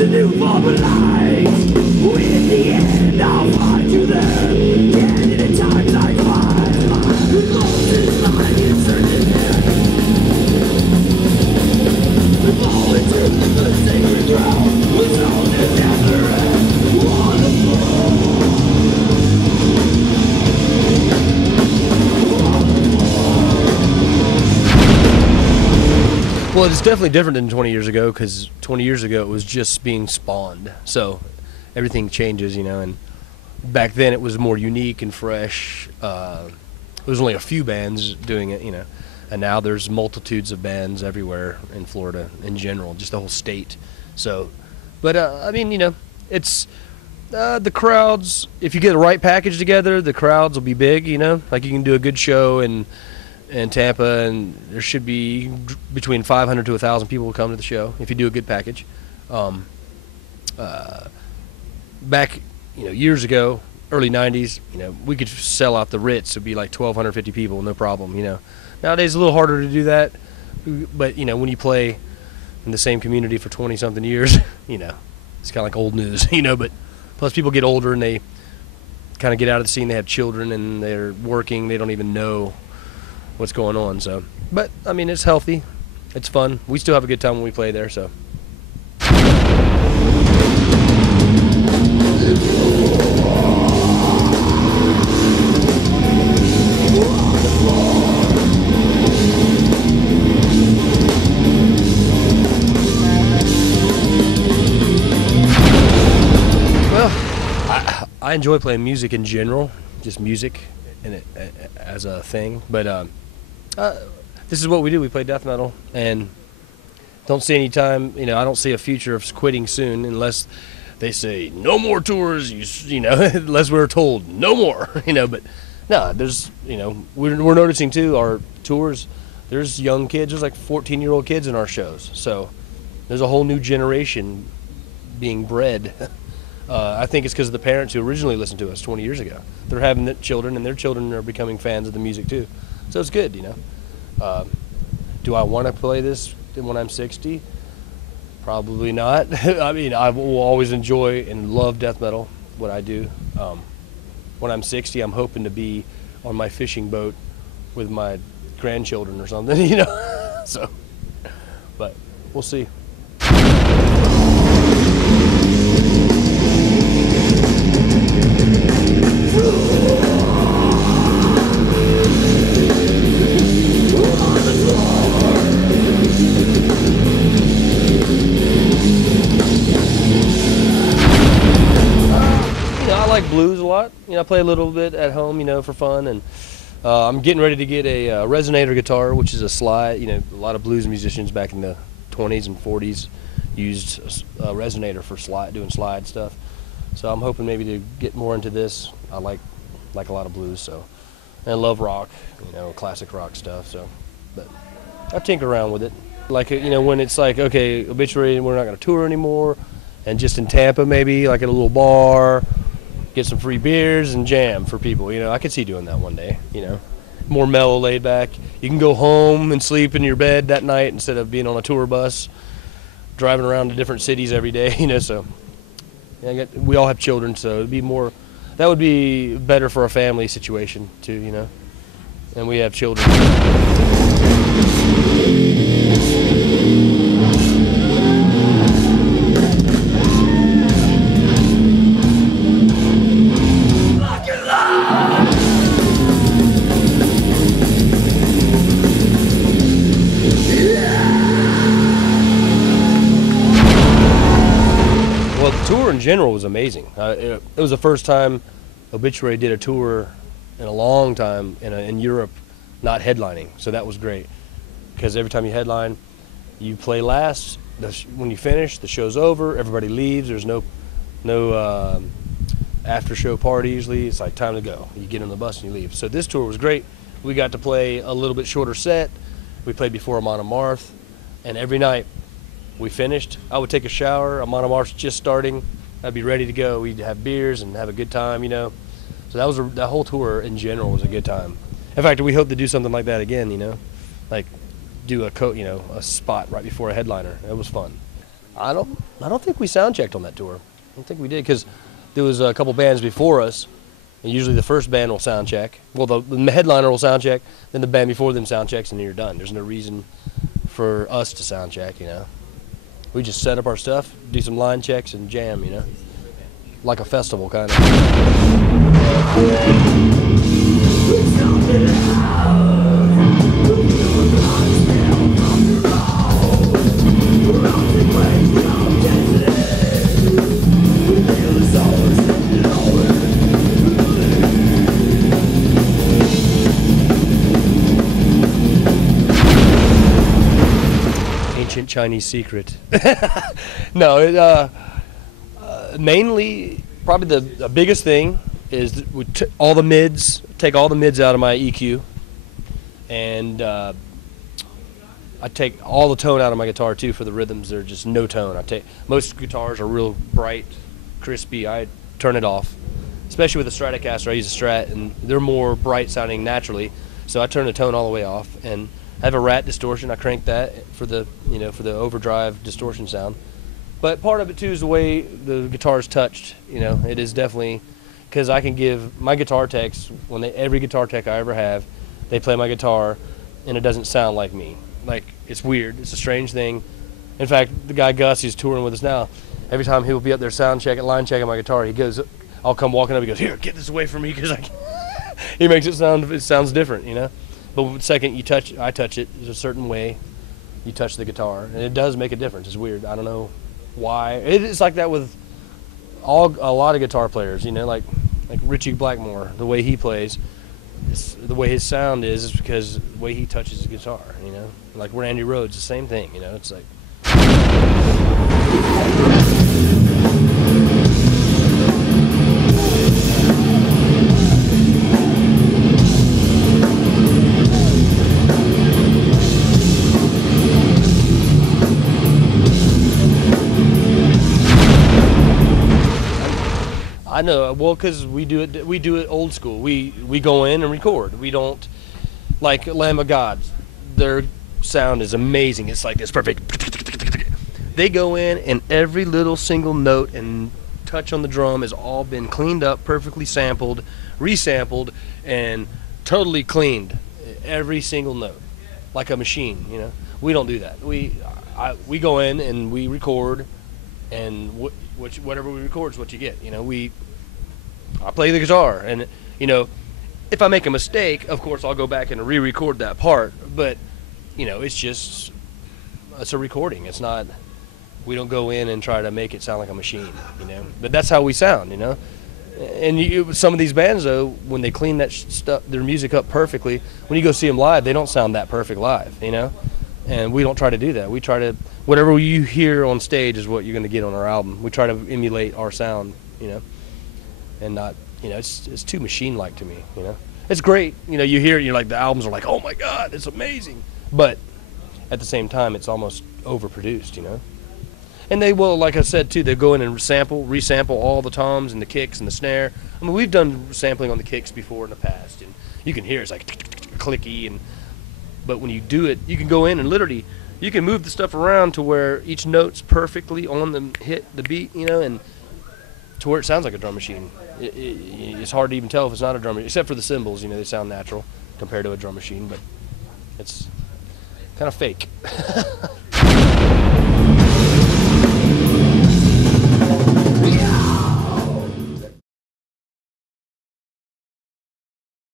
a new form of light. In the end, I'll find you there. And in times like mine, lost in life, it's certain there. Fall into the sacred ground, with all the never end. On the floor. Well, it's definitely different than 20 years ago, because 20 years ago it was just being spawned. So everything changes, you know, and back then it was more unique and fresh. There was only a few bands doing it, you know, and now there's multitudes of bands everywhere in Florida in general, just the whole state. So, but I mean, you know, it's the crowds, if you get the right package together, the crowds will be big, you know, like you can do a good show and Tampa, and there should be between 500 to 1,000 people will come to the show if you do a good package. Back, you know, years ago, early 90s, you know, we could sell out the Ritz. It'd be like 1,250 people, no problem, you know. Nowadays, it's a little harder to do that, but, you know, when you play in the same community for 20-something years, you know, it's kind of like old news, you know, but plus people get older and they kind of get out of the scene. They have children and they're working. They don't even know what's going on. So, but I mean, it's healthy, it's fun. We still have a good time when we play there. So well, I enjoy playing music in general, just music in it as a thing, but this is what we do. We play death metal, and don't see any time, you know, I don't see a future of quitting soon unless they say no more tours, you know, unless we're told no more, you know. But no, there's, you know, we're noticing too, our tours, there's young kids, there's like 14-year-old kids in our shows, so there's a whole new generation being bred. I think it's because of the parents who originally listened to us 20 years ago. They're having the children, and their children are becoming fans of the music too. So it's good, you know. Do I want to play this when I'm 60? Probably not. I mean, I will always enjoy and love death metal, what I do. When I'm 60, I'm hoping to be on my fishing boat with my grandchildren or something, you know. So, but we'll see. Blues a lot, you know. I play a little bit at home, you know, for fun, and I'm getting ready to get a resonator guitar, which is a slide. You know, a lot of blues musicians back in the 20s and 40s used a resonator for doing slide stuff. So I'm hoping maybe to get more into this. I like a lot of blues, so, and I love rock, you know, classic rock stuff. So, but I tinker around with it. Like, you know, when it's like, okay, Obituary, we're not going to tour anymore, and just in Tampa maybe, like at a little bar. Get some free beers and jam for people, you know. I could see doing that one day, you know. More mellow, laid back. You can go home and sleep in your bed that night instead of being on a tour bus, driving around to different cities every day, you know. So, yeah, we all have children, so it'd be more, that would be better for a family situation too, you know. And we have children. Well, the tour in general was amazing. It was the first time Obituary did a tour in a long time in Europe, not headlining. So that was great, because every time you headline, you play last. When you finish, the show's over. Everybody leaves. There's no after show party usually. It's like time to go. You get on the bus and you leave. So this tour was great. We got to play a little bit shorter set. We played before Amon Amarth, and every night we finished, I would take a shower. Amon Amarth's just starting. I'd be ready to go. We'd have beers and have a good time, you know. So that whole tour in general was a good time. In fact, we hope to do something like that again, you know, like do a spot right before a headliner. It was fun. I don't think we sound checked on that tour. I don't think we did, because there was a couple bands before us, and usually the first band will sound check. Well, the headliner will sound check, then the band before them sound checks, and then you're done. There's no reason for us to sound check, you know. We just set up our stuff, do some line checks, and jam, you know, like a festival kind of. Ancient Chinese secret. No, mainly, probably the biggest thing is that we take all the mids out of my EQ, and I take all the tone out of my guitar too for the rhythms. They're just no tone. Most guitars are real bright, crispy. I turn it off, especially with the Stratocaster. I use a Strat, and they're more bright sounding naturally, so I turn the tone all the way off. And I have a Rat distortion. I crank that for the overdrive distortion sound. But part of it too is the way the guitar is touched. You know, it is definitely, because I can give my guitar techs, every guitar tech I ever have, they play my guitar, and it doesn't sound like me. Like, it's weird. It's a strange thing. In fact, the guy Gus, who's touring with us now, every time he'll be up there line checking my guitar, I'll come walking up, he goes, "Here, get this away from me," because he makes it sounds different, you know. But the second I touch it, there's a certain way you touch the guitar, and it does make a difference. It's weird. I don't know why. It's like that with a lot of guitar players, you know, like Richie Blackmore, the way he plays, the way his sound is because the way he touches his guitar, you know. Like Randy Rhoads, the same thing, you know. It's like. I know, well, because we do it old school. We go in and record. We don't, like Lamb of God, their sound is amazing. It's like this perfect. They go in, and every little single note and touch on the drum has all been cleaned up, perfectly sampled, resampled, and totally cleaned. Every single note, like a machine, you know. We don't do that. We go in and we record, and whatever we record is what you get. You know, I play the guitar, and you know, if I make a mistake, of course I'll go back and re-record that part. But you know, it's a recording. It's not. We don't go in and try to make it sound like a machine. You know, but that's how we sound. You know, and some of these bands though, when they clean that their music up perfectly, when you go see them live, they don't sound that perfect live. You know. And we don't try to do that. We try to, whatever you hear on stage is what you're going to get on our album. We try to emulate our sound, you know, and not, you know, it's too machine-like to me, you know. It's great, you know, you hear it, you're like, the albums are like, oh my God, it's amazing. But at the same time, it's almost overproduced, you know. And they will, like I said too, they go in and resample all the toms and the kicks and the snare. I mean, we've done sampling on the kicks before in the past, and you can hear it's like clicky, and but when you do it, you can go in and literally, you can move the stuff around to where each note's perfectly on the beat, you know, and to where it sounds like a drum machine. It's hard to even tell if it's not a drum machine, except for the cymbals, you know, they sound natural compared to a drum machine, but it's kind of fake.